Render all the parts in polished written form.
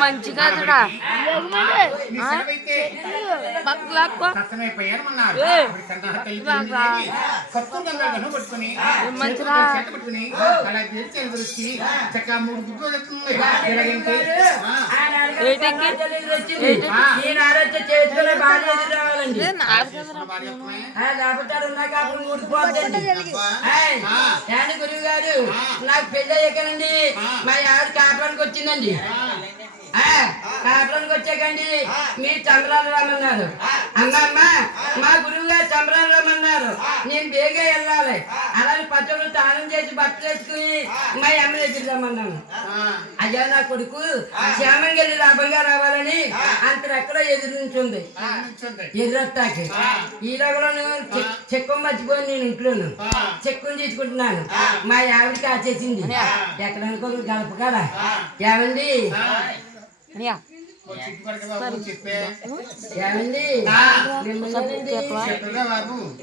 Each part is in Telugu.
మంచిగా గురువు గారు నాకు పెళ్ళి అయ్యాకనండి మా ఆవిడ కాపురానికి వచ్చిందండి. కాపురానికి వచ్చాకండి మీరు చంద్రాలు రమ్మన్నారు. అమ్మమ్మ మా గురువు గారు చంద్రాలు రమ్మన్నారు. నేను బేగా వెళ్ళాలి. అలాగే పచ్చళ్ళు స్నానం చేసి బట్టలు వేసుకుని మా అమ్మ దగ్గర రమ్మన్నాను. అయ్యా నా కొడుకు శ్యామంగా వెళ్ళి లాభంగా రావాలని అంత ఎక్కడో ఎదురు నుంచుంది. ఎదురొత్తాకి ఈ లోపల చెక్కు మర్చిపోయి నేను ఇంట్లోను చెక్కుని తీసుకుంటున్నాను. మా ఆవిడ కాచేసింది ఎక్కడ అనుకో గడప కదా. ఏమండి ఏమండి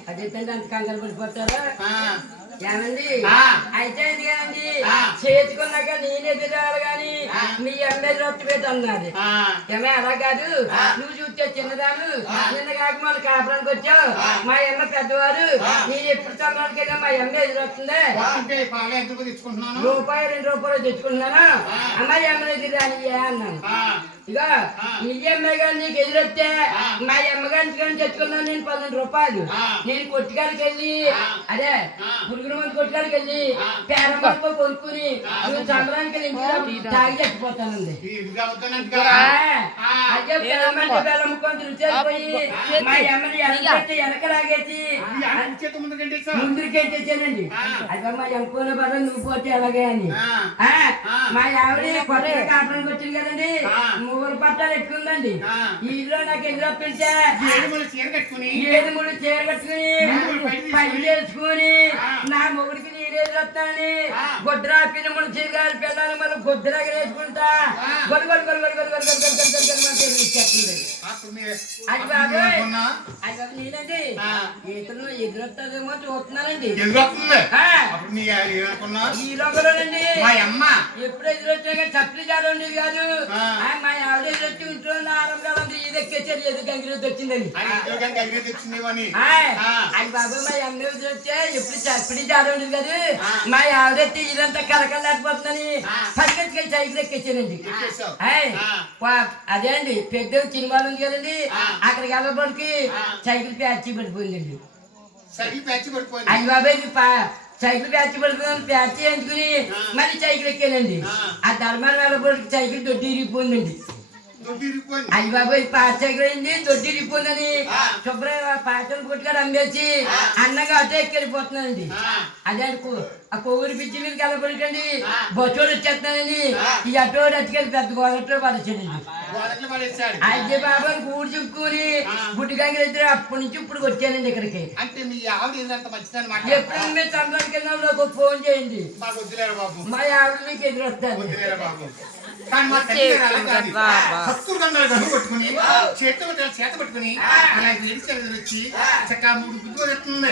అదే అంత కంగారు పడిపోతారా? ఏమండి అయితే కదండి చేసుకున్నాక నేనే తిరగాలి గాని మీ అమ్మేది రొట్టె పెట్టి అన్నది. ఏమే అలా కాదు, నువ్వు చూస్తే చిన్నదాను నిన్న కాక మన కాపురానికి వచ్చావు. మా అమ్మ పెద్దవారు నేను ఎప్పుడు చంద్రానికి వెళ్ళా మా అమ్మ ఎదురొస్తుంది. రూపాయి 2 రూపాయలు తెచ్చుకుంటున్నాను. అమ్మాయి అమ్మ దగ్గర అన్నాను. ఇక మీ అమ్మాయి గారు నీకు ఎదురొస్తే మా అమ్మగారికి తెచ్చుకున్నాను నేను 12 రూపాయలు. నేను కొట్టుకాడికి వెళ్ళి అదే పురుగుల మంది కొట్టుకాడికి వెళ్ళి పేరమ్మతో కొనుక్కుని నువ్వు చంద్రానికి వెళ్ళి తాగి చచ్చిపోతానండి. అదే బెల్లమంటే బెల్లమ్ముకొని రుచిపోయి మా అమ్మని వెనకలాగేసి ముందుకెట్టేసానండి. అదే మా ఎంకోన బల నువ్వు పోతే ఎలాగే అని మా ఆవిడ కొత్తగా కాపురానికి వచ్చింది కదండి. 3 పట్టాలు ఎక్కువందండి. ఈ ఇల్లు నాకు ఎదురు పిలిచా 7 చీర కట్టుకుని పైలు వేసుకుని నా మొగుడికి నీరు ఎదురొస్తానని గొడ్రా పిల్లములు చీరగాలి పిల్లలు మళ్ళీ గొడ్డలాగా వేసుకుంటా గొడ్డు గొడ్డు గొడ్డు గొడ్డు గొడ్డు గొడ్డు గొడ్డు గొడ్డు అది బాబోయ్ అది బాబు నేనండి ఈతను ఎదురొస్తుందేమో చూస్తున్నానండి. ఈ లోపలండి ఎప్పుడు ఎదురొచ్చా చప్పలి జాడు ఉండేది కాదు. మా ఆవిడ ఎదురొచ్చి ఇంట్లో ఆరంగా ఉంది. ఇది ఎక్కేసారు ఎదురు గంగిరెద్దు వచ్చిందండి. అది బాబు మా అమ్మ ఎదురొచ్చే ఎప్పుడు చప్పలి జాడు ఉండేది కాదు. మా ఆవిడ ఇదంతా కలకలాడిపోతుందని పరిగెత్తుకెళ్ళి సైకిల్ ఎక్కేసానండి. అదే అండి పెద్ద సినిమాలు ఉంది కదండి అక్కడికి వెళ్ళబడికి సైకిల్ ప్యాచ్ పడిపోయిందండి. అది బాబాయ్ సైకిల్ ప్యాచ్ పడుతుందని ప్యాచ్ ఎంచుకుని మళ్ళీ సైకిల్ ఎక్కానండి. ఆ ధర్మాలు వెళ్ళబడికి సైకిల్ దొడ్డి ఇరిగిపోయిందండి. అయ్యి బాబాయ్ పాత సైకిల్ అయింది దొడ్డి ఇరిగిపోయిందని శుభ్రంగా పాటలు కొట్టుకొని అమ్మేసి అన్నగా అటో ఎక్కెళ్ళిపోతున్నానండి. అదే ఆ కొవ్వూరి పిచ్చి మీద కలపడండి బొచ్చోడు వచ్చేస్తున్నానని ఈ అటోడు అట్టుకెళ్ళి పెద్ద గోదట్లో పడేసాడండి. అయితే బాబాయ్ కూడి చెప్పుకొని గుడ్డి గంగిరెద్దు అప్పటి నుంచి ఇప్పుడు వచ్చానండి ఇక్కడికి. ఎప్పుడు మీరు చంద్రానికి వెళ్ళినప్పుడు నాకు ఫోన్ చేయండి. మా ఆవిడ మీకు ఎదురొస్తాను. కొట్టుకుని చేత పట్టుకుని అలా వచ్చి చక్కగా 3 గుడ్లు వస్తుంది.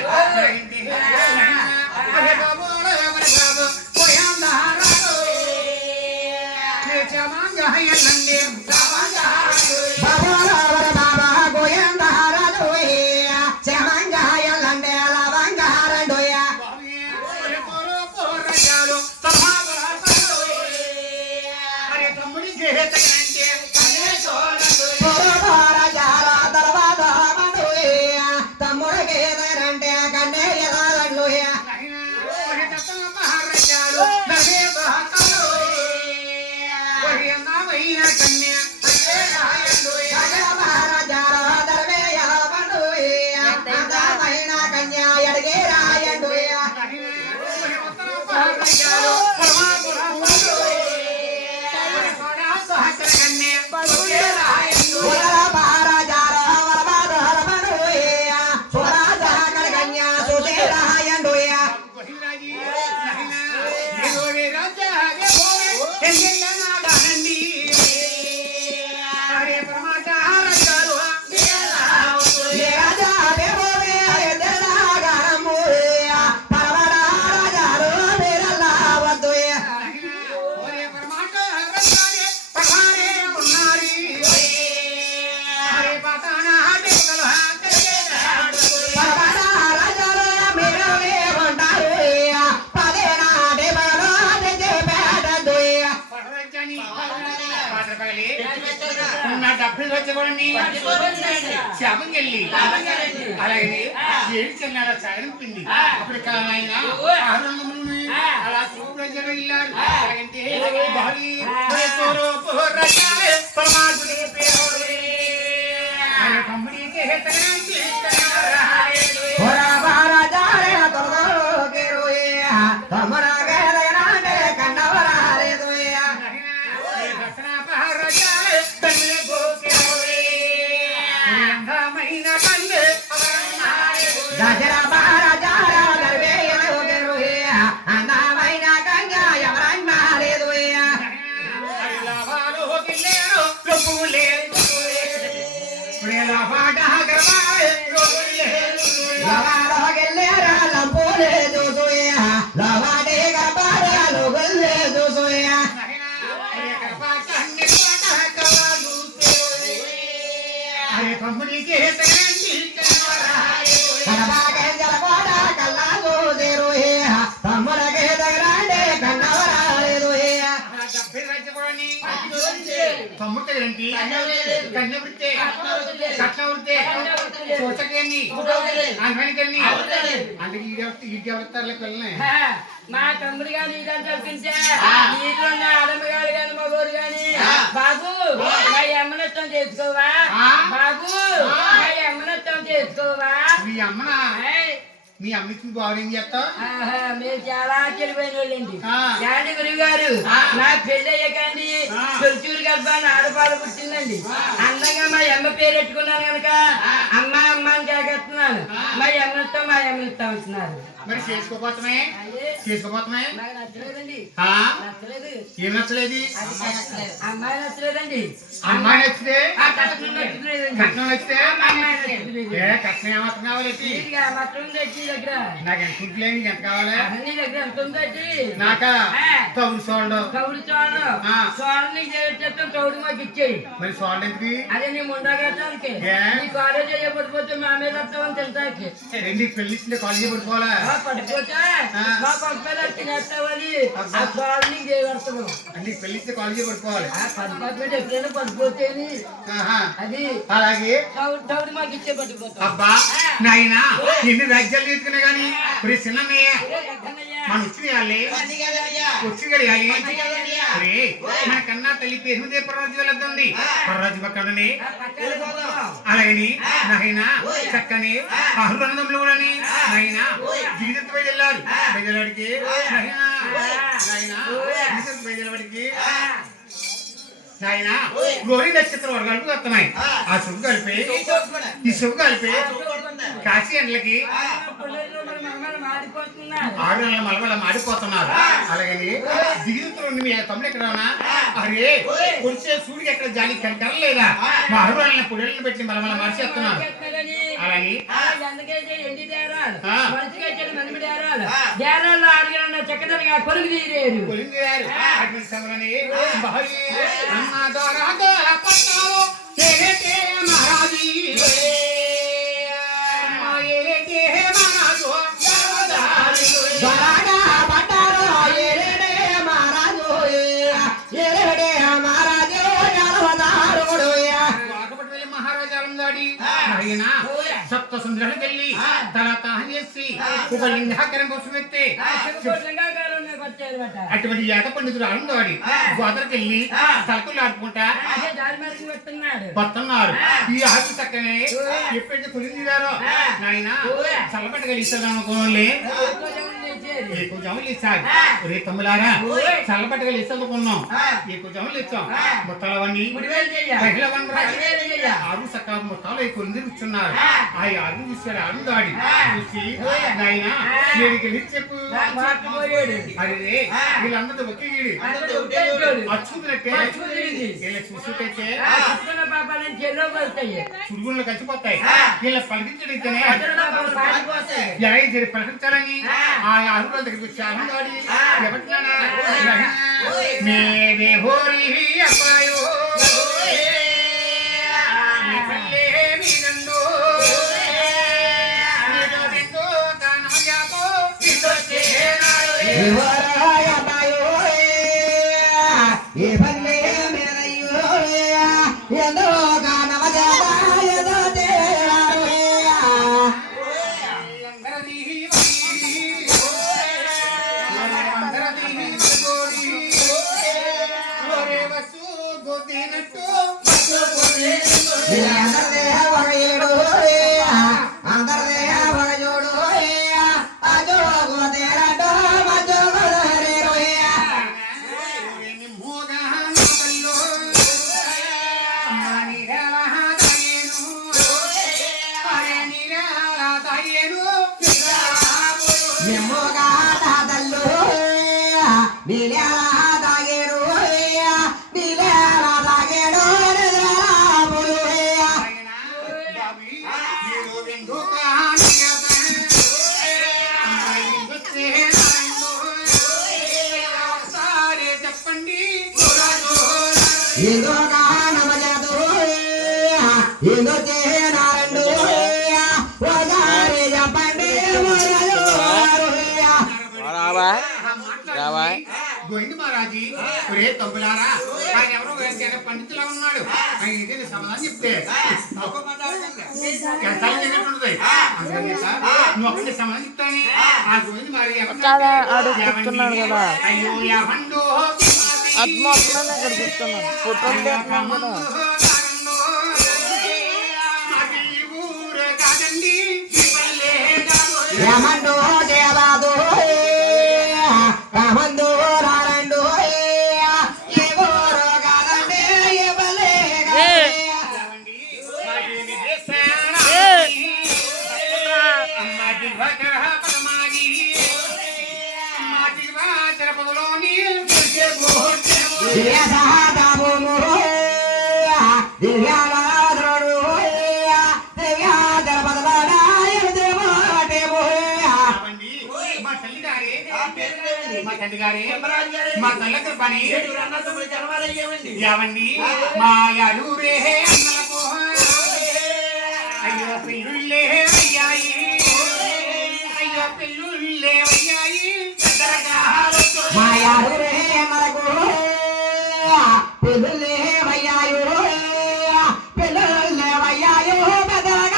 నా డబ్బులు వచ్చి శాపంకి వెళ్ళి అలాగే ఏడు చిన్న సాయం పిండి అప్పుడు ఆయన ఆనందములు అలా చూపులు వెళ్ళారు అలాగంటే పరమాత్ముడి కంపెనీకి తమ్ముడేంటి కన్య వృత్తే కట్న వృత్తే సోచకేని ఆన్వనికని అందుకే ఇది అవతారలకు వెళ్ళనే మా తమ్ముడు గాని ఇదంతా తెలిసే నీలో ఉన్న ఆడమగాడు గాని మగోడు గాని బాబు మా అమ్మనత్వం చేసుకోవా బాబు మా అమ్మనత్వం చేసుకోవా మీ అమ్మనా మీ అమ్మకి బాగా ఏం చేస్తావు మీరు చాలా తెలివైన వాళ్ళండి గాంధీ గురువు గారు నా పెళ్లి అయ్యాకండి తొలిచూరు గర్భాన్ని ఆడపాలు పుట్టిందండి అందంగా మా అమ్మ పేరు పెట్టుకున్నాను కనుక అమ్మ అమ్మ అని కాకెత్తున్నాను మా అమ్మతో మా అమ్మనిస్తా ఉంటున్నారు మరి చేసుకోపోతామే నాకు నచ్చలేదండి నచ్చలేదు ఏం నచ్చలేదు అమ్మాయి నచ్చలేదండి అమ్మాయి నచ్చితే కట్నం నచ్చలేదండి కట్నం ఏమవుతున్నావు మాత్రం తెచ్చి దగ్గర నాకు ఎంత ఉంటలేదు ఎంత కావాలి నీ దగ్గర ఎంత ఉందండి నాకా తౌడు సోల్డ్ తౌడు సోళ్ళు నీకు చేస్తాం తౌడు మాకు ఇచ్చేయి మరి సోల్డ్ ఎందుకు అదే నీ ముండా కట్టానికి నీ కాలేజ్ అయ్యబడిపోతే మా మీద వస్తామని తెలుసాకి రెండు పెళ్లి కాలేజీ పడుకోవాలా పడిపోతే మా పంపేదా తినేస్తామని ఆ సోళ్ళు నీకు చేయబడతాము అన్ని పెళ్లి కాలేజీ పడుకోవాలి పడిపోతే ఎప్పుడైనా పడిపోతేని అది అలాగే తౌడు మాకు ఇచ్చే పడిపోతాం అబ్బా నాయనా ఎన్ని రాజ్యాలు తీసుకున్నా గానీ ఇప్పుడు చిన్నయ్య మన వచ్చినాయాలి వచ్చి గడియాలి మన కన్నా తల్లి పేరు పర్రాజు వెళ్తుంది పర్రాజు పక్కనని అలాగని నాయనా చక్కని ఆహ్లాదంలో కూడా నాయనా జీవిత వెళ్ళారు బయలుడికి నాయనా బయలుడికి నాయన గోరి నక్షత్రం వర్గాలకు వస్తున్నాయి ఆ శుభ కలిపి ఈ శుభ కలిపి కాశీ ఎండ్లకి 6 నెలల మలమల మాడిపోతున్నారు అలాగని దిగుతున్న మీ తమ్ముడు ఎక్కడ ఉన్నా అరే కొంచెం సూర్యుడు ఎక్కడ జాలి కనకరలేదా మా 6 నెలల పుడలను పెట్టి మలమల మార్చేస్తున్నారు అలాని సప్త సుందరుడు వెళ్ళి తర్వాత చేసి ఒక లింగాకరం కోసం ఎత్తే అటువంటి ఏట పండితుడు ఆనందవాడి గోదరికి వెళ్ళి తలకులు ఆడుకుంటా వస్తున్నారు ఈ ఆకు చక్కనే ఎప్పుడైతే కొలిందిగారో నాయన చల్లబట్టగలిస్తాను అనుకోలే ఎక్కువ జములు ఇచ్చారు రే తమ్ములారా చల్లబట్టగలి ఇస్తానుకున్నాం ఎక్కువ జములు ఇచ్చాం మొత్తాలవన్నీ ఆరు చక్కగా మొత్తాలు ఎక్కువ కూర్చున్నారు ఆ ఆరు చూసారు ఆనందాడి చూసి నాయన నేను చెప్పు అదే వీళ్ళందరూ ఒకే అచ్చుకున్నట్టే చూసుకైతే చురుగుళ్ళు కలిసిపోతాయి వీళ్ళ పలికించడైతేనే ఎలా పలికించాలని ఆ ఆరు దగ్గరికి వచ్చి ఆనందాడి ఎవరినా మేరే హోరీ అబ్బాయో ఏ గోవింద మహారాజీ ఒరే తొంపులారా ఆయన ఎవరో పండితులా ఉన్నాడు ఆయన ఇదే సమాధానం చెప్తే నువ్వు అక్కడే సమాధానం చెప్తాను ఆ గోవింద మహారాజు అయ్యో యావండు మా తల్లకి పని యావండి మా యాలూరే అన్నలకు అయ్యో పిల్లుళ్ళే అయ్యాయి అయ్యో పిల్లుళ్ళే అయ్యాయి మా యాలూరే మనకు పిల్లుళ్ళే అయ్యాయో పిల్లుళ్ళే అయ్యాయో పెద్దగారు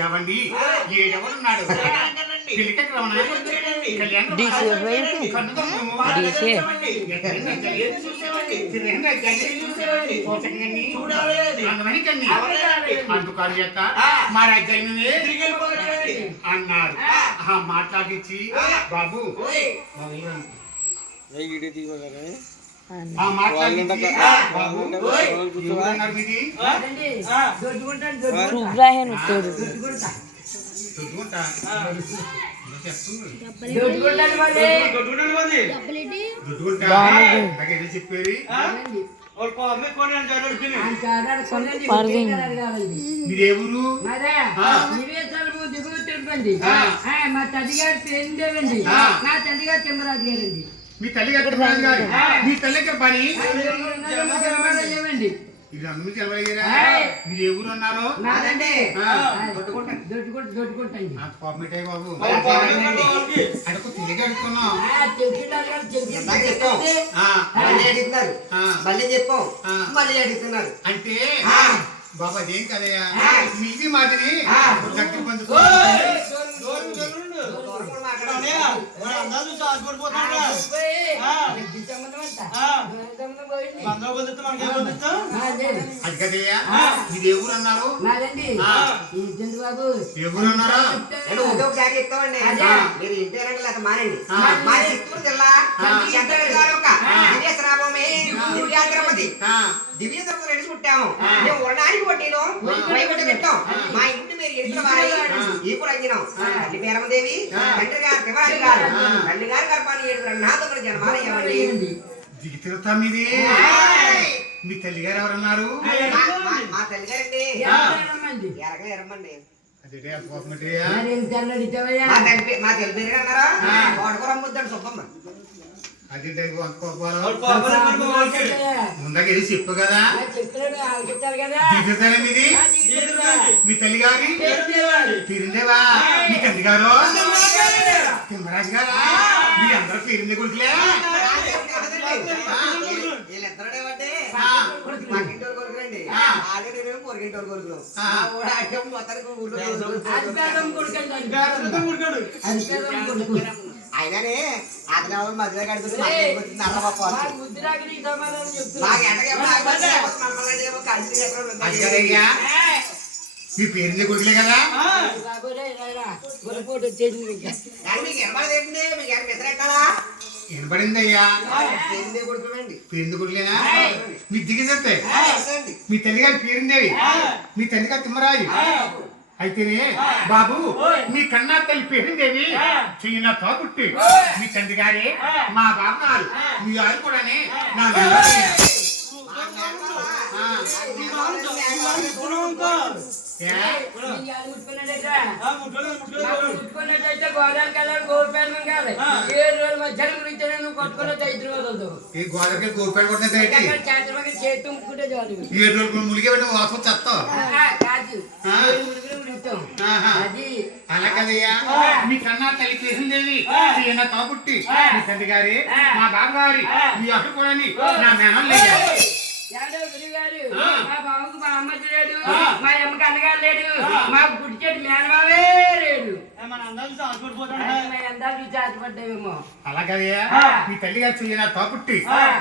యావండి ఏడెవరున్నాడు అందుకారు యొక్క మా రాజ్యాన్ని అన్నారు మాట్లాడించి బాబు చెప్పేది మీరేవురు మా తల్లిగారు పేరుండేవండి నా తల్లిగారు తిమ్మరాజు గారండి మీ తల్లిగారు తిమ్మరాజు గారు మీ తల్లిగారు పని ఇది అందరూ తెలవలేరా మీరు ఏ ఊరు అన్నారు పాపమిటాయి బాబు అడుగు తిరిగి అడుగుతున్నాం మళ్ళీ చెప్పాం మళ్ళీ అడుగుతున్నారు అంటే బాబా అదేం కదయ్యా మీది మాదిరి దగ్గర పంచుకో అది కదయ్యా మీరు ఏ ఊరు అన్నారు ఏ ఊరు అన్నారా ఒకసారి చెప్తామండి మీరు ఇంటేనండి లేదా మానండి మా చిత్తూరు జిల్లా దివ్యాద్రపతి దివ్య తిరుపతి రెడ్డి పుట్టాము మేము ఉరణానికి కొట్టిను వైకుంఠ పెట్టాం మా ఇంటి మీరు ఎదురు వారి ఈ కూడా అంగినాం తల్లి పేరమదేవి తండ్రి గారు శివరాజు గారు తల్లి గారు గర్భాన్ని 7 బ్రహ్మాంతములు జన్మాలయ్యామండి దిగితిరుతా మీది మీ తల్లి గారు ఎవరన్నారు మా తల్లి గారండి ఎరగ ఎరమ్మండి మా తెలి పేరు అన్నారా కోటకూర అమ్ముద్దండి సుబ్బమ్మ అది ముందుగా ఇది చెప్పు కదా దిగుతారా మీది మీ తల్లి గారి తీరిందేవా మీ తల్లి గారు తిమ్మరాజు గారా మీ అందరూ తీరిందే కొడుకులే వీళ్ళిద్దరు ఏమంటే పక్కింటోరు కొడుకురండి ఆడే నేను పొరిగింటోరు కొడుకులు మొత్తానికి ఊళ్ళో అయినానే అతను ఎవరు మధ్యలో కడుతుంది మీ పేరు కొడుకులే కదా వినపడిందయ్యా పేరు కొడుకులేనా మీ దిగిందంతే మీ తల్లి గారి పేరుండేవి మీ తల్లి గారు తిమ్మరాజు అయితేనే బాబు మీ కన్నా తల్లి పేరుండేవి చిన్న తోపుట్టి మీ తండ్రి గారే మా బాబు గారు మీ వారు కూడానే నా గోదావరికి గోపేట ములిగే వాసం చేస్తావు అలా కదయ్యా మీ కన్నా తల్లి కేసిందేవి చిన్న తోపుట్టి మీ తండ్రి గారి మా బాబు గారి మీ అక్క కూడా నా మేనం లేదు మా బాబుకు మా అమ్మ లేడు మా అమ్మకి అన్నగారు లేడు మా గుడి చెట్టు మేనమావే లేడు ఆశపడ్డావేమో అలా కదయ్యా మీ తల్లి గారు చెయ్యి నా తోపుట్టి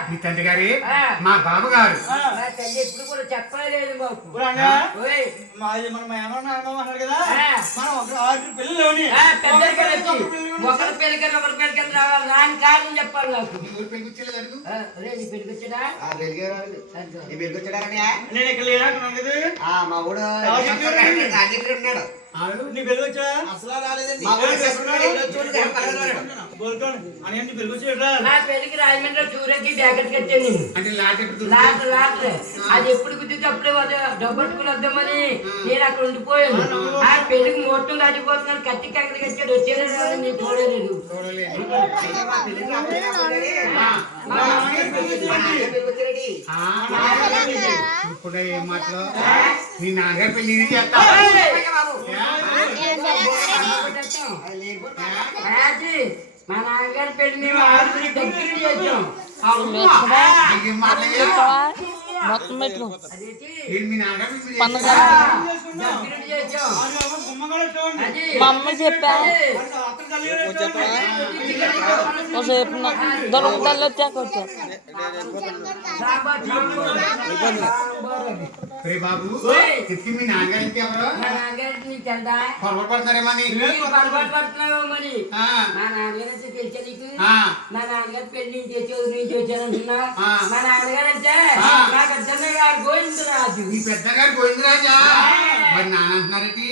మీ తండ్రి గారి మా బాబు గారు మా తల్లి ఎప్పుడు కూడా చెప్పలేదు మాకు ఒకరి పెళ్ళికని ఒకరి పెళ్ళికని రావాలి రాని కారణం చెప్పాలి నాకు పెళ్ళికొచ్చాడా మా ఊడు ఉన్నాడు నా పెళ్లికి రాజమండ్రి చూరకి బ్యాకెట్ కట్టాను అది ఎప్పుడు కుదిరితే అప్పుడే డబ్బట్టుకుని వద్దామని నేను అక్కడ ఉండిపోయాను ఆ పెళ్లికి మొత్తం దాటిపోతున్నాను కత్తి కక్కడి కట్టాడు వచ్చేది నేను చూడలేదు ఇప్పుడు ఏం మాటలు నీ నాన్నగారు పెళ్లి చేస్తా మా నాన్నగారి పెళ్లి మేము ఆరుగురి దగ్గర చేసాం మొత్తం పెట్టు మీ నాన్నగారు మా అమ్మ చెప్పా దొరకదల్లో తేకొచ్చా బాబు ఎత్తి మీ నాన్నగారు ఇంటి ఎవరు పొరపాటు పడుతున్నారేమని పొరపాటు పడుతున్నావో మరి మా నాన్నగారు అంటే తెలుసా నీకు మా నాన్నగారు పెళ్లి నుంచి వచ్చానంటున్నా మా నాన్నగారు అంటే నా పెద్దగారు గోవిందరాజు మీ పెద్దగారు గోవిందరాజా మరి నాన్న అంటున్నారేంటి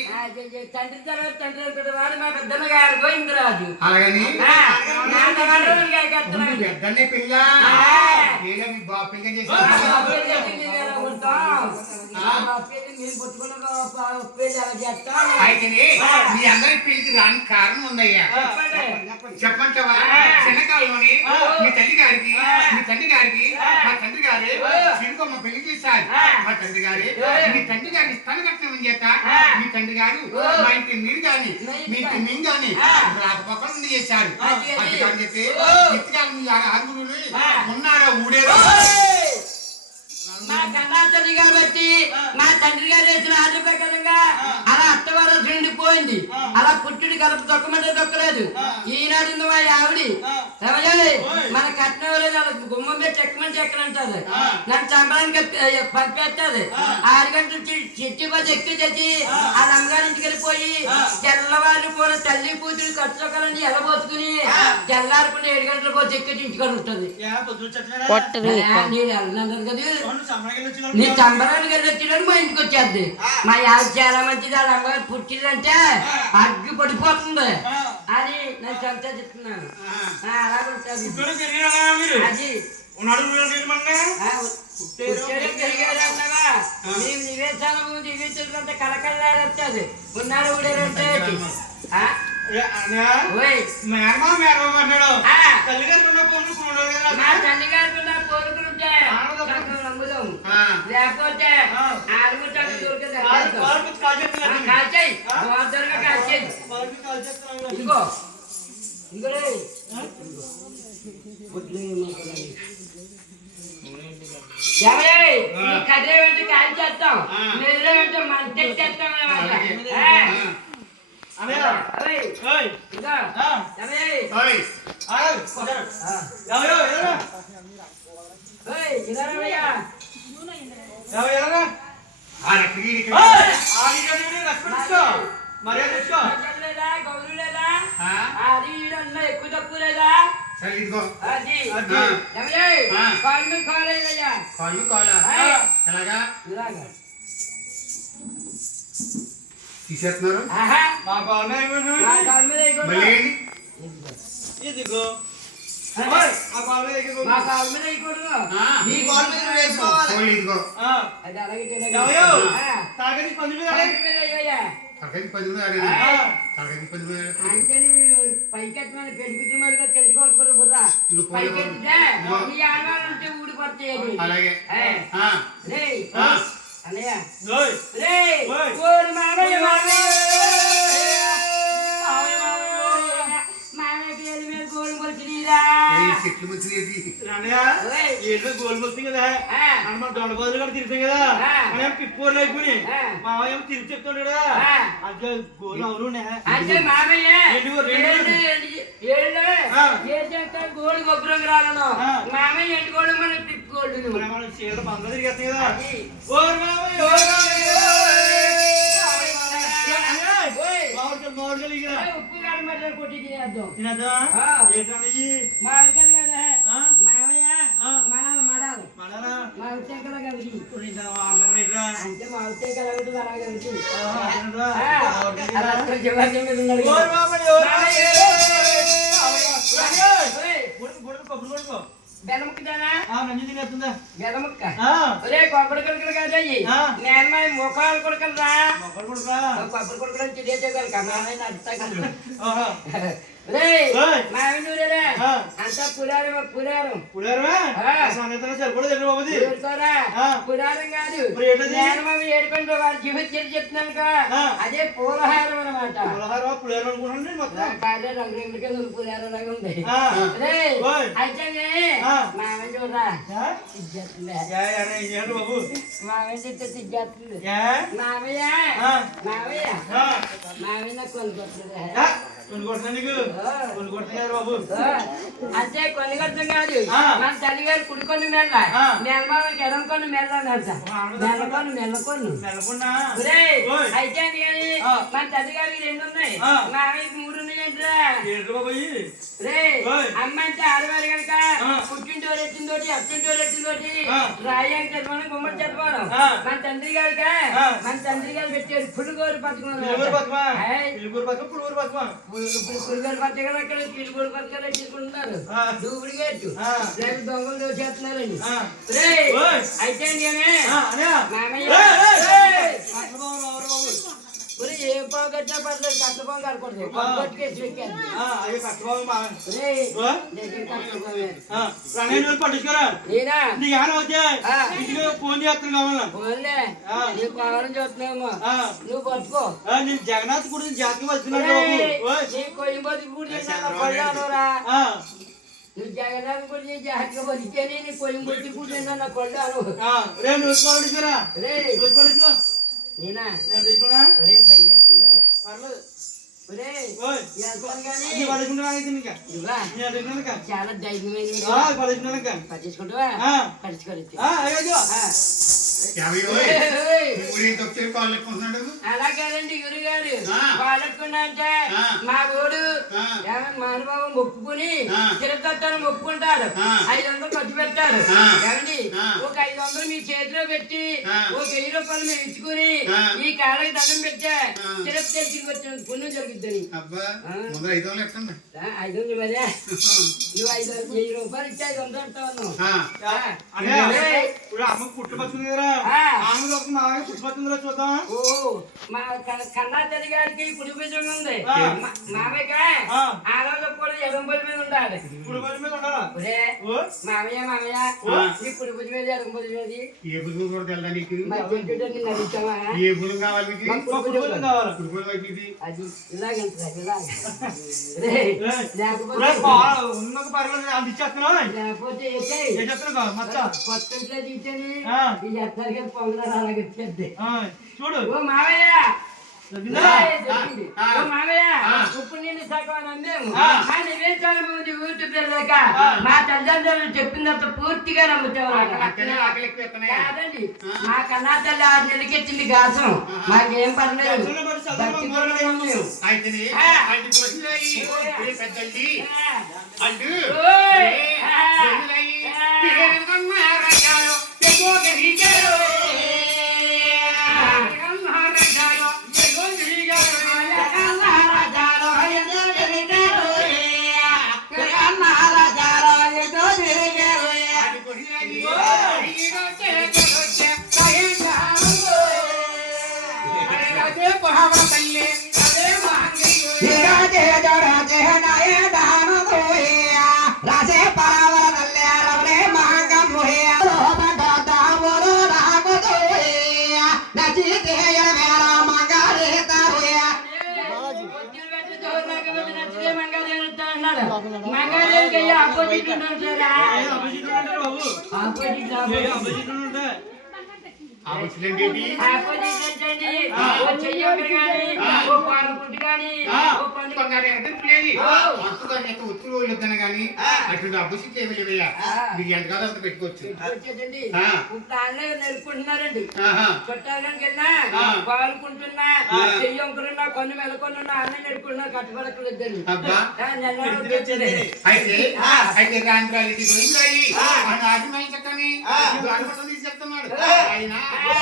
తండ్రి తర్వాత తండ్రి వాడు మా పెద్దగారు గోవిందరాజు అలాగని పెద్దనే పెళ్ళ మీ బాబు పెళ్ళి చేసి అయితేనే మీ అందరి పెళ్లికి రాని కారణం ఉందయ్యా చెప్పంటావా చిన్నకాలంలోని మీ తల్లి గారికి మీ తండ్రి గారికి మా తండ్రి గారు చిరుకొమ్మ పెళ్లి చేశారు మా తండ్రి గారు మీ తండ్రి గారిని స్థాన కట్టడం చేత మీ తండ్రి గారు మా ఇంటి మీరు గాని మీ ఇంటి మేము గాని రాకపోకలు ఉండి చేశారు అందుకని చెప్పి ఎత్తుకాలు మీ ఆరుగురు ఉన్నారా ఊడేరో మా కన్నా తల్లి కాబట్టి మా తండ్రి గారు వేసిన ఆర్డర్ ప్రకారంగా అలా అత్తవారు నిండిపోయింది అలా పుట్టిడి కలుపు దొక్కమంటే దొక్కలేదు ఈనాడు మా ఆవిడి మన కట్నం లేదు గుమ్మం పెట్టి ఎక్కమని ఎక్కనంటది నన్ను చంపడానికి పంపేస్తుంది 6 గంటలు చిట్టి పది ఎక్కి తెచ్చి వాళ్ళ అమ్మగారింటికి వెళ్ళిపోయి తెల్లవారు కూడా తల్లి కూతురు ఖర్చుకోవాలని ఎలబోసుకుని తెల్లారకుండా 7 గంటల పోతే ఎక్కి ఇంటికి ఉంటుంది నీ చంబరానికి వెళ్ళి వచ్చినాడు మా ఇంటికి వచ్చేద్ది మా యాద చాలా మంచిది వాళ్ళ అమ్మగారు పుట్టిందంటే అగ్గి పడిపోతుంది అని నేను సంతోషిస్తున్నాను అలా ఉంటుంది అది మేము నివేశాలు నివేశంతా కలకల్లాడొస్తుంది ఉన్నాడు ఊడేరంటే తల్లిగారికి కోరుకుంటే లేకపోతే కాల్చాయి కాల్చాయి ఇంకో ఇంకో ఏమయ్య, ఈ కదిరే వెంట కాల్ చేస్తాం, నిద్ర వెంట మంటెత్తేస్తాం అన్నమాట. ఓయ్, ఇదిగో, ఏమయ్య, ఓయ్, ఇదారమయ్య. లేదా, గౌరు లేదా, అది ఈడన్నా ఎక్కువ తక్కువ లేదా? సరే ఇదిగో అది ఏమయ్య, కాళ్ళు కాలేదయ్యా. కాళ్ళు కాలా ఎలాగా ఇలాగా. తీసేస్తున్నారు ఆహా, మా కాళ్ళ మీద అయిపోయింది. ఆ కాళ్ళ మీద వేయకూడదు. మళ్ళీ ఏంటి? ఇదిగో ఓయ్, మా కాళ్ళ మీద అయిపోయింది. మా కాళ్ళ మీద వేయకూడదు. నీ కాలు మీద నువ్వు వేసుకోవాలి. కోళ్ళు ఇదిగో ఆ, అది అలాగే తినగా. ఎవయో? ఆ, తాగని పంది మీద కాళ్ళ మీద వేయవయ్యా. తరగతి 10 మంది ఆడేది తరగతి 10 మంది ఆడేది అంతేని పైకెత్తమని పెరుగుతున్న మీద తెలుసుకోవచ్చు బుర్రా. ఇదిగో పోయి పైకెత్తితే ఇదిగో. ఈ ఆడవాళ్ళు ఉంటే ఊడిపడతాయి. అలాగే ఏయ్, ఆ, రేయ్, ఆ. అన్నయ్య, ఓయ్, రేయ్, ఓయ్. ఓరి మామయ్య, మామయ్యకి ఏది మీద గోలు కొలిచినీరా? ఏయ్, చెట్లు మంచిది ఏంటి? రానయ్య, ఓయ్. ఏంటో గోల్ మొత్తం కదా ఆ, అని మన దొండబాజులు కూడా తిరుగుతాం కదా ఆ. మనం పిప్పోర్లు అయిపోయి ఆ. మా ఏమో తిరిగి చెప్తాడు కదా ఆ. అదే గోలు అవును అంటే మామయ్య రెండు రెండు. ఏళ్ళు ఆ. ఏ చేస్తారు గోల్డ్ గొప్పరం రాలను. ఆ. మామయ్య ఎండు గోల్డ్ మన పిప్ గోల్డ్ మన చీరలు బంద తిరిగేస్తాయి కదా అది. ఓర్ మామయ్య, ఓర్ మామయ్య, ఓయ్. మామిడికాయలు ఇక ఉప్పు కాదు మరి కొట్టి తినేద్దాం. తినదా ఆ. ఏంటన్నయ్యి మామిడికాయలు కదా ఆ? మామయ్య ఆ. మనాలి మనాలి మనరా మామిడికాయ కదా కలిగి అన్నం తినరా అంటే మామిడికాయ కదా ఉంటుంది అలా కలిగి తినరా అలా అక్కడ చివరి మీద ఉన్నాడు. ఓర్ మామయ్య, ఓర్ మామయ్య. ఓయ్, కొబ్బరి కొడుకో బెల్లముక్కదానా నంజి తినేస్తుందా బెల్లముక్క ఆ. ఒరే కొబ్బరి కొడుకులు కాదయ్యి ఆ. నేను మా ముఖాలు కొడుకులు రా మొక్కలు కొడుకా కొబ్బరి కొడుకులు అని తెలియజేయగలక మామయ్య అర్థం ఆహా. రే ఓయ్. మామయ్య ఆ. అంతా పురారం పురారం పులేరవా ఆ. సంగతి సరిపడదు ఎల్లు బాబుది ఊరుకోరా. ఆ. పురాణం కాదు మరి ఏంటది? నేను మామ ఏడుకుంటూ వారి జీవితం చెప్తున్నాను ఆ. అదే పూలహారం అనమాట పులహారవా పులేరు అనుకుంటున్నాను నేను మొత్తం కాదే రంగు రంగు కింద పురారం లాగా ఉంది ఆ. రే ఓయ్. అయితే ఆ. మామయ్య చూడరా ఏ? సిగ్గేస్తుందే. ఏం చేయాలి బాబు మామయ్య చెప్తే సిగ్గేస్తుంది ఏ? మామయ్య ఆ. మామయ్య ఆ. మామయ్య నాకు కొనుక్కొస్తుంది ఏ? కొన్ని కొడుతున్నా నీకు కొన్ని కొడుతున్నారు బాబు అంటే కొన్ని కొట్టం కాదు ఆ. మన తల్లిగారు కుడుకొని మెల్ల ఆ. నెలమామకి ఎడంకొని మెల్లనంట మెల్లకొను మెల్లకొను నెలకొన్నా ఒరేయ్, ఓయ్. అయితే అది కానీ ఆ. మన తల్లిగారికి 2 ఉన్నాయి ఆ. మామయ్యకి 3 ఉన్నాయంటరా ఏంటి బాబు ఇవి? రే ఓయ్. అమ్మ అంటే ఆడవారు కనుక ఆ. పుట్టింటోరు ఎత్తింతోటి అత్తింటోరు ఎత్తింతోటి ఆ. రాయానికి చదవడం గుమ్మడి చదవడం ఆ. మన తండ్రి గారికి ఆ. మన తండ్రి గారు పెట్టారు పులుగోరు పిలుగురు బతుమా పథకం పిలుగురు బతుమా పులుగురు బతుమా పులుగోరు పథకం అక్కడ పిలుగోరు పథకాలు తీసుకుంటున్నారు ఆ. దూకుడు గేట్టు ఆ. రేపు దొంగలు దోచేస్తున్నారని ఆ. రే ఓయ్. అయితే నేనే అన్నయ్య మామయ్య ఏయ్. అట్ల బాబు ఎవరు బాబు ఒరే ఏ పావు కట్టినా పర్లేదు కట్ల పావు కడకూడదు కొట్టుకేసి ఎక్కాను అయ్యో కట్ట బాబు మా రే ఓ? దగ్గర కట్ల పావే. ప్రణయ్ నువ్వు పట్టించుకోరా నేనా నీకు ఏమైనా వచ్చా ఆ. ఇంటికి ఫోన్ చేస్తాను కావాలా పోన్లే ఆ. నీకు కావాలని చూస్తున్నామో ఆ. నువ్వు పట్టుకో నేను జగన్నాథ్ గుడి జాతకం వస్తున్నాడు ఒరేయ్, బాబు ఓయ్. నీ కొయ్యంబోతు కూడా చేసిన కొళ్ళానురా ఆ. నువ్వు జగన్నాథ్ కూడా నీ జాతకం వస్తేనే నీ కొయ్యంబోతు కూడా చేసిన కొళ్ళాను ఆ. రే నువ్వు పట్టించుకోరా రే నువ్వు పట్టించుకో నేనా నేను పట్టించుకోనా ఒరే భయవేస్తుందా పర్లేదు ఒరే ఓయ్ వెళ్తాను కానీ నీ పట్టించుకుంటున్నా ఇంకా నువ్వా నేను పట్టించుకున్నాను ఇంకా చాలా ధైర్యమైన పట్టించుకున్నాను ఇంకా పట్టించుకుంటావా ఆ. పట్టించుకోలేదు అయ్యో యాభై ఊరి తొక్కి కాళ్ళు ఎక్కుంటున్నాడు అలా కాదండి గురుగారు ఆ. వాళ్ళకున్నా అంటే ఆ. మా ఓడు ఆ. మహానుభావం మొక్కుకుని ఆ. తిరుపతి మొక్కుకుంటారు ఆ. 500 ఖర్చు పెట్టారు ఆ. ఏమండి ఆ. ఒక 500 మీ చేతిలో పెట్టి ఆ. ఒక 1000 రూపాయలు మేము ఇచ్చుకుని ఆ. ఈ కాళ్ళకి దండం పెట్టా ఆ. తిరుపతి తిరిగి వచ్చిన పుణ్యం జరుగుతుంది అబ్బా ఆ. ముందర 500 ఎట్టండి 500 మరే నువ్వు 1000 రూపాయలు ఇచ్చి 500 పెడతావు అన్నయ్య ఇప్పుడు అమ్మ పుట్టుకొచ్చింది కదా ఆ. ఆమె ఒక మా పుట్టుకొచ్చిందిరా చూద్దాం ఓ మా కన్నా తల్లి గారికి కుడి భుజం ఉంది ఆ. మామయ్య ఆ. ఆ రోజు కూడా ఎడం భుజం మీద ఉండాలి ఇప్పుడు బయట మీద ఉండాలా ఒరే ఓ? మామయ్య ఆ. నీ కుడి భుజం మీద ఎడం భుజం మీద ఏ బుధం కూడా తెలదా నీకు మా చెట్టు నిన్ను అడుగుతావా ఏ బుధం కావాలి మీకు మా మా కుడి భుజం పుట్టుకొచ్చింది కావాలా కుటుంబం వైపు ఇది అది ఇలాగంటుంది ఇలాగ రే, లేకపోతే ఉన్నది పర్వాలేదు అంత ఇచ్చేస్తున్నా లేకపోతే ఏసేయ్. ఏం చెప్తున్నా మచ్చ కొత్త ఇంట్లో ఏంటని ఆ. ఈ ఎత్తడికి పొంగనాలు అలాగే వచ్చేద్ది చూడు ఓ మావయ్య దొరికిందా? ఏయ్, దొరికింది. ఓ మావయ్య ఉప్పు నీళ్ళు సగం అమ్మేము నువ్వేం చాలా మంది యూట్యూబ్ లేక మా తల్లిదండ్రులు చెప్పినంత పూర్తిగా నమ్ముతావు అక్కడే ఆకలి ఎక్కువ ఎత్తనాయి. కాదండి మా కన్నా తల్లి 6 నెలలకెచ్చింది గాసం మాకేం పర్లేదు భక్తి కూడా నమ్మేము. అయితేనే అడ్డు పోసినాయి. ఏ పెద్దల్లి అడ్డు ఓయ్. పోసినాయి. వీరన్న రాజాలో ఎగో గరిగారు. వీరన్న రాజాలో ఎగో గరిగారు. అడ్డు పోసినాయి. ఈగో చేతులొచ్చే సాయంకాలం. అదే పహావ తల్లి అదే మహంగయ్యో. మంగాదేవికి ఆపోజిట్ ఉంటారా అభిజిత్ ఉంటాడు బాబు ఆపోజిట్ అభిజిత్ ఉంటా ఆ ముసలిండేటి ఆపోజిట్ ఏంటండి ఓ చెయ్యొకరు గాని ఓ పాలకుంటు గాని ఓ పండు బంగారు ఎదుర్కొనేది అంతగా నీకు ఉత్తు రోజులు వద్దన గాని అటువంటి అభిషేక్ ఏమి లేవయ్యా మీకు ఎంత కాదు అంత పెట్టుకోవచ్చు. వచ్చేదండి ఆ. ఇప్పుడు అన్నయ్య నెరుకుంటున్నారండి ఆహా. చుట్టాలకు వెళ్ళినా పాలుకుంటున్నా చెయ్యొకరున్నా కొన్ని మెలకొనున్నా అన్నయ్య నెరుకుంటున్నా కట్టుబడకలు ఇద్దరు అబ్బా. వచ్చేది అయితే అయితే రాంద్రాలు ఇది గుండ్రాయి మన ఆదిమయ్య చక్కని గడపడం తీసి చెప్తున్నాడు. ఆయన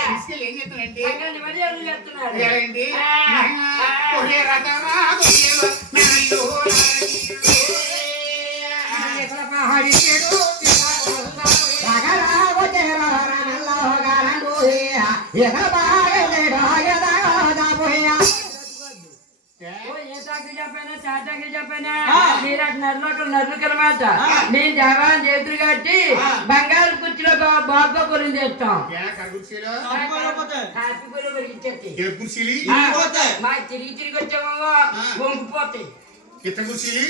తీసుకెళ్ళి ఏం చెప్తానంటే మరి ఎవరు చేస్తున్నారు ఏంటి ఒరే రథరా గొయ్యేవ మెనల్లో నర్లుకనమాట నేను దేవాలయం చేతులు కట్టి బంగారు కుర్చీలో బాబా కొలు చేస్తాం కుర్చీలో కాశీపూర్లో పెరిగించేస్తాయి ఏ కుర్చీలు మా తిరిగి తిరిగి వచ్చామో వంగిపోతాయి ఇత కుర్చీలు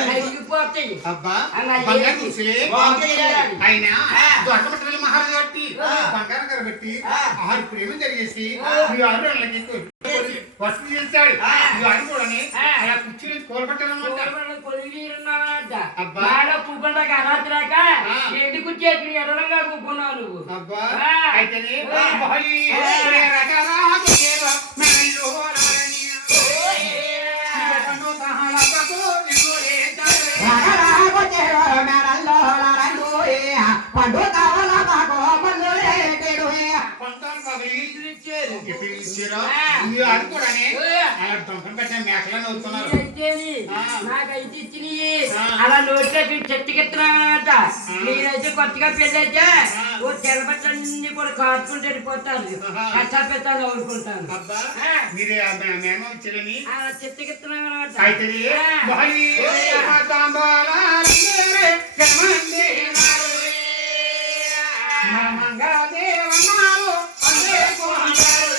అరిగిపోతాయి అబ్బా బంగారు కుర్చీలే ఆయన దొరకబట్టాలి మహారాజు బట్టి బంగారం కరబట్టి ఆరు ప్రేమ జరిగేసి ఈ ఆరు వాళ్ళకి వసతి చేస్తాడు ఈ ఆరు కూడా అలా కుర్చీలు కోలబట్టాలన్నమాట. అబ్బా. ఎండి కూర్చేసి ఎడలంగా కూకున్నావు నువ్వు అబ్బా అయితేనే బహళీ రకాల గొయ్యేవ మెనల్లో రాణి. ఇవన్నీ సహలతతో నిలువే పంతాలు పగిలి ఎప్పుడు ఇచ్చారో ఈ ఆరు కూడా అలా దొంగలు పెట్టిన మేకలను అవుతున్నారు. నాకైతే ఇచ్చినవి అలా నోట్లో చెట్టుకెత్తున్నానమాట మీరైతే కొత్తగా పెళ్ళైతే ఓ తెరబట్టలన్నీ కూడా కాచుకుంటూ వెళ్ళిపోతారు కష్టాలు ఊరుకుంటాను అబ్బా మీరే మేమో ఇచ్చారని అలా చెట్టుకెత్తున్నానమాట అయితే బహళీ తాంబాలే జన్మందే మంగళదేవన్నాలు అందే కోంటారు.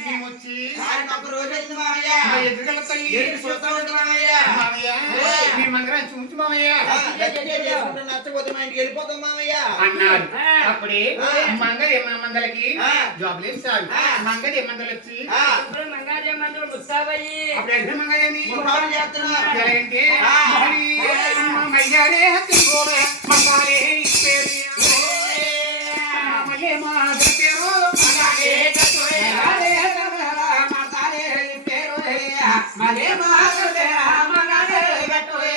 మేమొచ్చి మా ఎదురుగల తల్లి మామయ్య మీ మంగళం చూసి మామయ్య అన్నారు. అప్పుడే మంగళకి జాబులేదు సార్ మంగళ మంగళ వచ్చి మంగాదేమంటారు ముస్తాబయ్యి అప్పుడు ఎక్కడ మంగళని ఏంటి మయ్యారే తింగోడే మంగాలే ఇప్పేది మళ్ళీ మా పేరు మంగాలే గతోయ్ మలే మగాలే గట్టోయ్